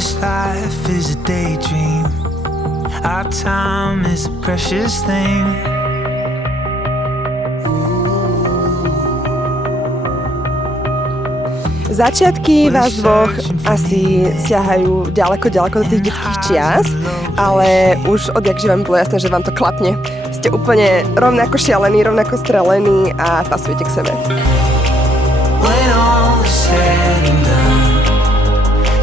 This life is a daydream. Our time is a precious thing. Začiatky vás dvoch asi siahajú ďaleko do tých detských čias, ale už odjak živa mi bolo jasné, že vám to klapne. Ste úplne rovnako šialení, rovnako strelení a pasujete k sebe. When all is said and done,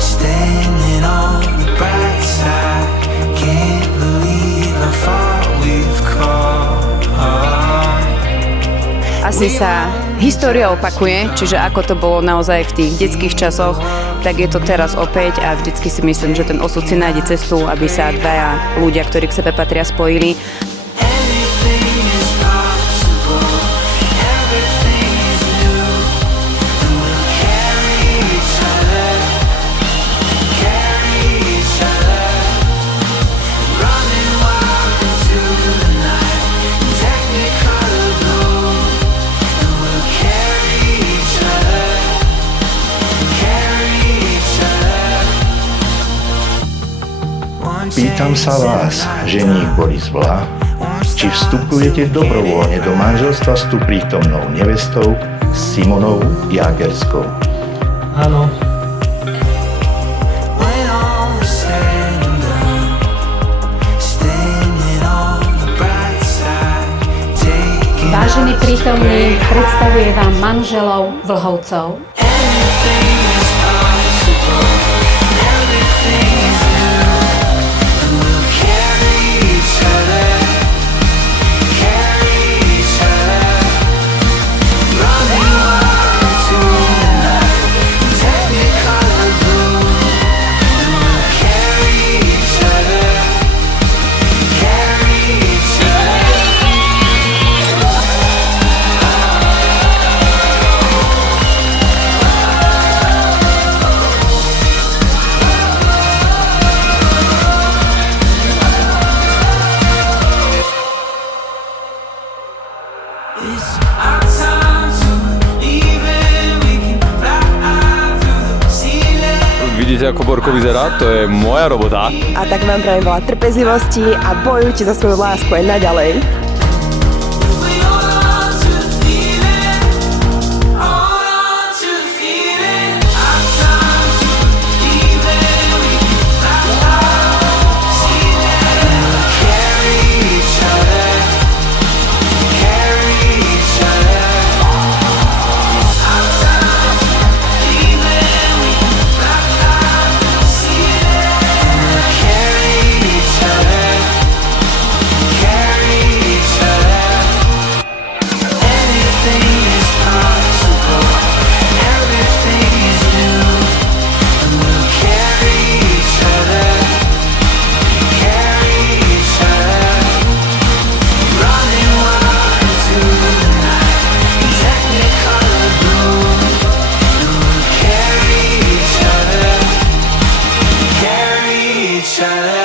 standing on the bright side, can't believe how far we've come. Asi sa história opakuje, čiže ako to bolo naozaj v tých detských časoch, tak je to teraz opäť a vždycky si myslím, že ten osud si nájde cestu, aby sa dvaja ľudia, ktorí k sebe patria, spojili. Pýtam sa vás, ženích Boris-Vlha, či vstupujete dobrovoľne do manželstva s tu prítomnou nevestou Simonou Jágerskou? Áno. Vážení prítomní, predstavuje vám manželov Vlhovcov. Vidíte, ako Borko vyzerá? To je moja robota. A tak vám prajem veľa trpezlivosti a bojujte za svoju lásku aj naďalej. Each other.